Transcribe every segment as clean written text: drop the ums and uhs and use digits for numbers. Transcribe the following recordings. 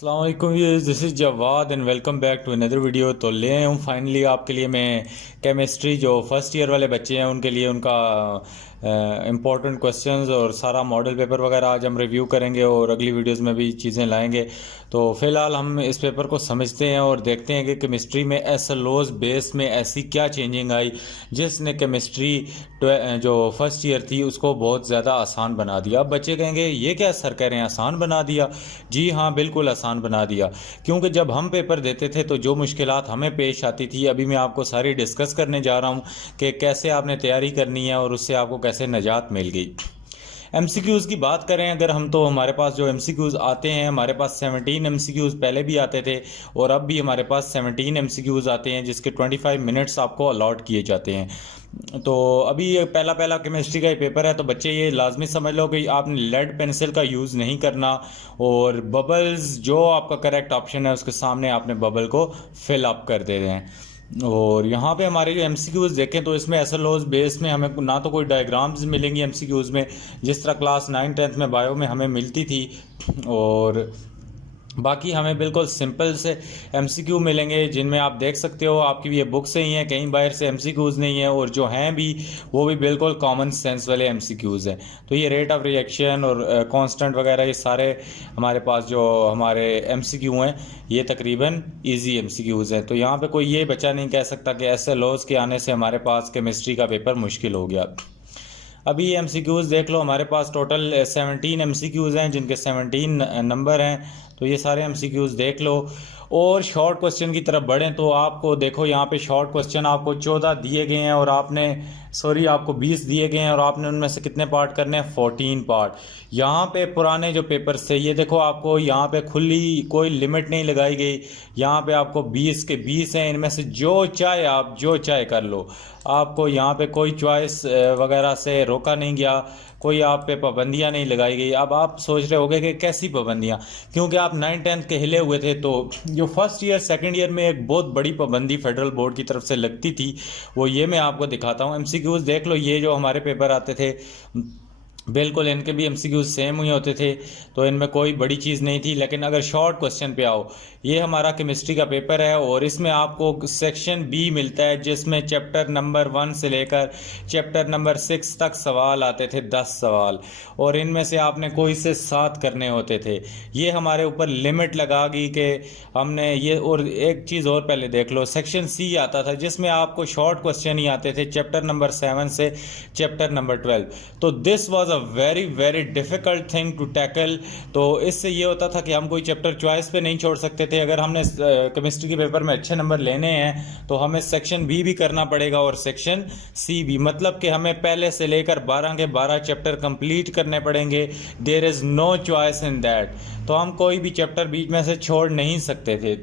अस्सलाम वालेकुम viewers, this is Jawad and welcome back to another video. तो ले आया हूँ फाइनली आपके लिए मैं केमिस्ट्री जो फर्स्ट ईयर वाले बच्चे हैं उनके लिए उनका इम्पोर्टेंट क्वेश्चंस और सारा मॉडल पेपर वगैरह आज हम रिव्यू करेंगे और अगली वीडियोस में भी चीज़ें लाएंगे। तो फ़िलहाल हम इस पेपर को समझते हैं और देखते हैं कि केमिस्ट्री में एसएलओज बेस में ऐसी क्या चेंजिंग आई जिसने केमिस्ट्री जो फर्स्ट ईयर थी उसको बहुत ज़्यादा आसान बना दिया। अब बच्चे कहेंगे ये क्या सर कह रहे हैं आसान बना दिया? जी हाँ, बिल्कुल आसान बना दिया, क्योंकि जब हम पेपर देते थे तो जो मुश्किलात हमें पेश आती थी अभी मैं आपको सारी डिस्कस करने जा रहा हूँ कि कैसे आपने तैयारी करनी है और उससे आपको कैसे निजात मिल गई। एमसीक्यूज़ की बात करें अगर हम, तो हमारे पास जो एमसीक्यूज़ आते हैं, हमारे पास 17 एमसीक्यूज़ पहले भी आते थे और अब भी हमारे पास 17 एमसीक्यूज़ आते हैं जिसके 25 मिनट्स आपको अलॉट किए जाते हैं। तो अभी ये पहला केमिस्ट्री का ही पेपर है, तो बच्चे ये लाजमी समझ लो कि आपने लेड पेंसिल का यूज़ नहीं करना और बबल्स जो आपका करेक्ट ऑप्शन है उसके सामने आपने बबल को फिल अप कर दे रहे हैं। और यहाँ पे हमारे जो एमसीक्यूज़ देखें तो इसमें एसएलओज बेस में हमें ना तो कोई डायग्राम्स मिलेंगी एमसीक्यूज़ में जिस तरह क्लास 9-10 में बायो में हमें मिलती थी, और बाकी हमें बिल्कुल सिंपल से एमसीक्यू मिलेंगे जिनमें आप देख सकते हो आपकी ये बुक से ही हैं, कहीं बाहर से एमसीक्यूज़ नहीं है, और जो हैं भी वो भी बिल्कुल कॉमन सेंस वाले एमसीक्यूज़ हैं। तो ये रेट ऑफ रिएक्शन और कांस्टेंट वगैरह ये सारे हमारे पास जो हमारे एमसीक्यू हैं ये तकरीबन इजी एमसीक्यूज़ हैं। तो यहाँ पे कोई ये बच्चा नहीं कह सकता कि एसएलओज के आने से हमारे पास केमिस्ट्री का पेपर मुश्किल हो गया। अभी ये एमसीक्यूज़ देख लो, हमारे पास टोटल 17 एमसीक्यूज़ हैं जिनके 17 नंबर हैं। तो ये सारे एमसीक्यूज़ देख लो और शॉर्ट क्वेश्चन की तरफ बढ़ें तो आपको देखो यहाँ पे शॉर्ट क्वेश्चन आपको 14 दिए गए हैं और आपको 20 दिए गए हैं और आपने उनमें से कितने पार्ट करने हैं? 14 पार्ट। यहाँ पे पुराने जो पेपर्स थे ये देखो आपको यहाँ पे खुली कोई लिमिट नहीं लगाई गई, यहाँ पे आपको 20 के 20 हैं, इनमें से जो चाहे कर लो। आपको यहाँ पे कोई चॉइस वगैरह से रोका नहीं गया, कोई आप पे पाबंदियाँ नहीं लगाई गई। अब आप सोच रहे होंगे कि कैसी पाबंदियाँ, क्योंकि आप 9-10 के हिले हुए थे। तो जो फर्स्ट ईयर सेकंड ईयर में एक बहुत बड़ी पाबंदी फेडरल बोर्ड की तरफ से लगती थी वो ये मैं आपको दिखाता हूँ। एमसीक्यूज़ देख लो, ये जो हमारे पेपर आते थे बिल्कुल इनके भी एमसीक्यूज सेम ही होते थे, तो इनमें कोई बड़ी चीज़ नहीं थी। लेकिन अगर शॉर्ट क्वेश्चन पे आओ, ये हमारा केमिस्ट्री का पेपर है और इसमें आपको सेक्शन बी मिलता है जिसमें चैप्टर नंबर 1 से लेकर चैप्टर नंबर 6 तक सवाल आते थे, 10 सवाल, और इनमें से आपने कोई से 7 करने होते थे। ये हमारे ऊपर लिमिट लगा गई कि हमने ये। और एक चीज़ और पहले देख लो, सेक्शन सी आता था जिसमें आपको शॉर्ट क्वेश्चन ही आते थे चैप्टर नंबर 7 से चैप्टर नंबर 12। तो this was a very very difficult thing to tackle. तो इससे ये होता था कि हम कोई चैप्टर चॉइस पे नहीं छोड़ सकते थे। अगर हमने केमिस्ट्री के पेपर में अच्छे नंबर लेने हैं तो हमें सेक्शन बी भी करना पड़ेगा और सेक्शन सी भी, मतलब कि हमें पहले से लेकर 12 के 12 चैप्टर कंप्लीट करने पड़ेंगे। There is no choice in that. तो हम कोई भी चैप्टर बीच में से छोड़ नहीं सकते थे।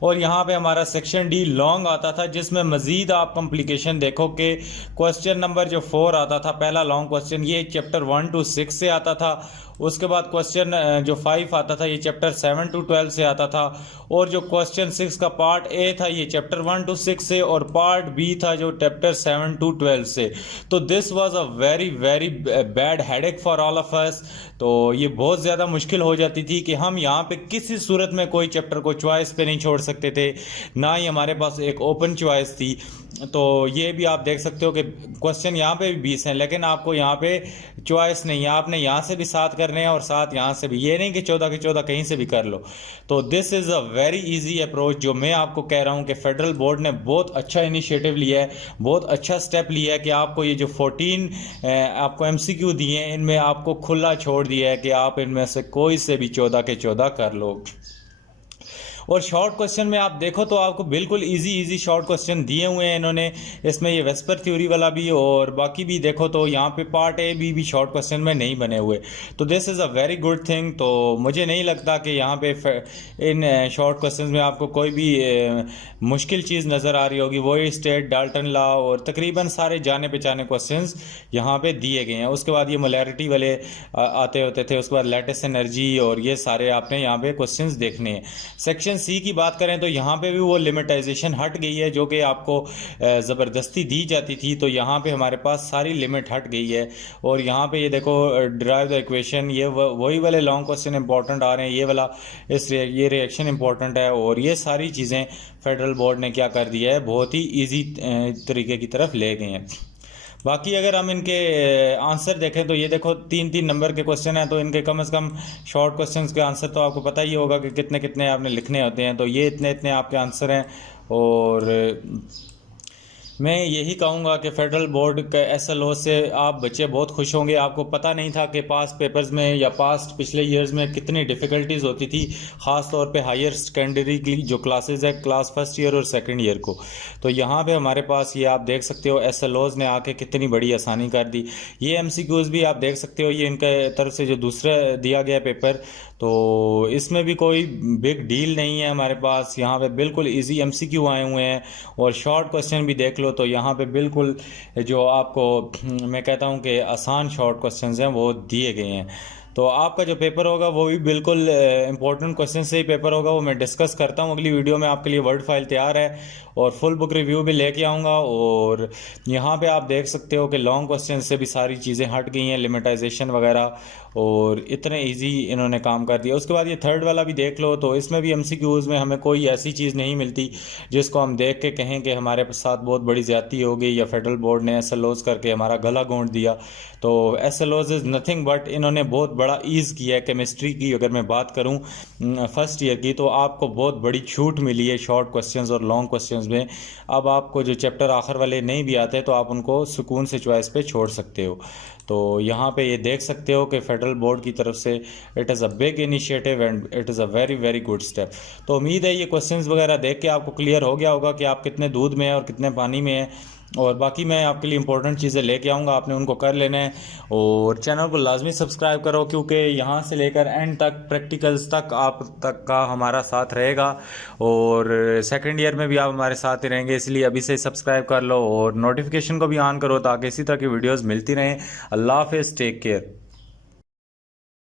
और यहाँ पे हमारा सेक्शन डी लॉन्ग आता था जिसमें मज़ीद आप कॉम्प्लिकेशन देखो कि क्वेश्चन नंबर जो 4 आता था पहला लॉन्ग क्वेश्चन, ये चैप्टर 1 to 6 से आता था। उसके बाद क्वेश्चन जो 5 आता था ये चैप्टर 7 to 12 से आता था, और जो क्वेश्चन 6 का पार्ट ए था ये चैप्टर 1 to 6 से, और पार्ट बी था जो चैप्टर 7 to 12 से। तो this was a very very bad headache for all of us. तो ये बहुत ज़्यादा मुश्किल हो जाती थी कि हम यहाँ पे किसी सूरत में कोई चैप्टर को चॉइस पे नहीं छोड़ सकते थे, ना ही हमारे पास एक ओपन चॉइस थी। तो ये भी आप देख सकते हो कि क्वेश्चन यहाँ पे भी 20 हैं लेकिन आपको यहाँ पे चॉइस नहीं है, आपने यहाँ से भी 7 करने हैं और 7 यहाँ से भी, ये नहीं कि 14 के 14 कहीं से भी कर लो। तो this is a very easy approach जो मैं आपको कह रहा हूँ कि फेडरल बोर्ड ने बहुत अच्छा इनिशिएटिव लिया है, बहुत अच्छा स्टेप लिया है कि आपको ये जो 14 आपको एमसीक्यू दिए हैं इनमें आपको खुला छोड़ दिया है कि आप इनमें से कोई से भी 14 के 14 कर लो। और शॉर्ट क्वेश्चन में आप देखो तो आपको बिल्कुल इजी शॉर्ट क्वेश्चन दिए हुए हैं इन्होंने, इसमें ये वेस्पर थ्योरी वाला भी और बाकी भी देखो तो यहाँ पे पार्ट ए भी शॉर्ट क्वेश्चन में नहीं बने हुए। तो this is a very good thing. तो मुझे नहीं लगता कि यहाँ पे इन शॉर्ट क्वेश्चन में आपको कोई भी मुश्किल चीज़ नज़र आ रही होगी। वही स्टेट, डाल्टन लॉ और तकरीबन सारे जाने पहचाने क्वेश्चन यहाँ पे दिए गए हैं। उसके बाद ये मोलैरिटी वाले आते होते थे, उसके बाद लैटिस एनर्जी, और ये सारे आपने यहाँ पे क्वेश्चन देखने हैं। सेक्शन सी की बात करें तो यहाँ पे भी वो लिमिटाइजेशन हट गई है जो कि आपको ज़बरदस्ती दी जाती थी। तो यहाँ पे हमारे पास सारी लिमिट हट गई है। और यहाँ पे ये देखो डिराइव द इक्वेशन, ये वही वाले लॉन्ग क्वेश्चन इंपॉर्टेंट आ रहे हैं, ये वाला ये रिएक्शन इंपॉर्टेंट है। और ये सारी चीज़ें फेडरल बोर्ड ने क्या कर दिया है, बहुत ही ईजी तरीके की तरफ ले गए हैं। बाकी अगर हम इनके आंसर देखें तो ये देखो 3-3 नंबर के क्वेश्चन हैं, तो इनके कम से कम शॉर्ट क्वेश्चंस के आंसर तो आपको पता ही होगा कि कितने कितने आपने लिखने होते हैं। तो ये इतने इतने आपके आंसर हैं। और मैं यही कहूँगा कि फेडरल बोर्ड के SLO से आप बच्चे बहुत खुश होंगे। आपको पता नहीं था कि पास्ट पेपर्स में या पास्ट पिछले ईयर्स में कितनी डिफ़िकल्टीज़ होती थी, ख़ास तौर पे हायर सेकेंडरी की जो क्लासेस है, क्लास फर्स्ट ईयर और सेकंड ईयर को। तो यहाँ पे हमारे पास ये आप देख सकते हो SLOs ने आके कितनी बड़ी आसानी कर दी। ये MCQs भी आप देख सकते हो, ये इनके तरफ से जो दूसरा दिया गया पेपर, तो इसमें भी कोई बिग डील नहीं है हमारे पास। यहाँ पे बिल्कुल इजी MCQ आए हुए हैं। और शॉर्ट क्वेश्चन भी देख लो तो यहाँ पे बिल्कुल जो आपको मैं कहता हूँ कि आसान शॉर्ट क्वेश्चंस हैं वो दिए गए हैं। तो आपका जो पेपर होगा वो भी बिल्कुल इंपॉर्टेंट क्वेश्चन से ही पेपर होगा, वो मैं डिस्कस करता हूँ अगली वीडियो में। आपके लिए वर्ड फाइल तैयार है और फुल बुक रिव्यू भी लेके आऊँगा। और यहाँ पे आप देख सकते हो कि लॉन्ग क्वेश्चन से भी सारी चीज़ें हट गई हैं, लिमिटाइजेशन वगैरह, और इतने इजी इन्होंने काम कर दिया। उसके बाद ये थर्ड वाला भी देख लो, तो इसमें भी MCQs में हमें कोई ऐसी चीज़ नहीं मिलती जिसको हम देख के कहें कि हमारे साथ बहुत बड़ी ज़्यादती हो गई या फेडरल बोर्ड ने SLOs करके हमारा गला घोंट दिया। तो SLOs इज़ नथिंग बट इन्होंने बहुत बड़ा ईज़ किया है। केमिस्ट्री की अगर मैं बात करूं फर्स्ट ईयर की, तो आपको बहुत बड़ी छूट मिली है शॉर्ट क्वेश्चंस और लॉन्ग क्वेश्चंस में। अब आपको जो चैप्टर आखिर वाले नहीं भी आते तो आप उनको सुकून से चॉइस पे छोड़ सकते हो। तो यहाँ पे ये देख सकते हो कि फेडरल बोर्ड की तरफ से it is a big initiative and it is a very very good step. तो उम्मीद है ये क्वेश्चंस वगैरह देख के आपको क्लियर हो गया होगा कि आप कितने दूध में हैं और कितने पानी में हैं। और बाकी मैं आपके लिए इंपॉर्टेंट चीज़ें लेके आऊँगा, आपने उनको कर लेना है। और चैनल को लाजमी सब्सक्राइब करो, क्योंकि यहाँ से लेकर एंड तक प्रैक्टिकल्स तक आप तक का हमारा साथ रहेगा। और सेकंड ईयर में भी आप हमारे साथ ही रहेंगे, इसलिए अभी से सब्सक्राइब कर लो और नोटिफिकेशन को भी ऑन करो ताकि इसी तरह की वीडियोज़ मिलती रहें। अल्लाह हाफिज़, टेक केयर।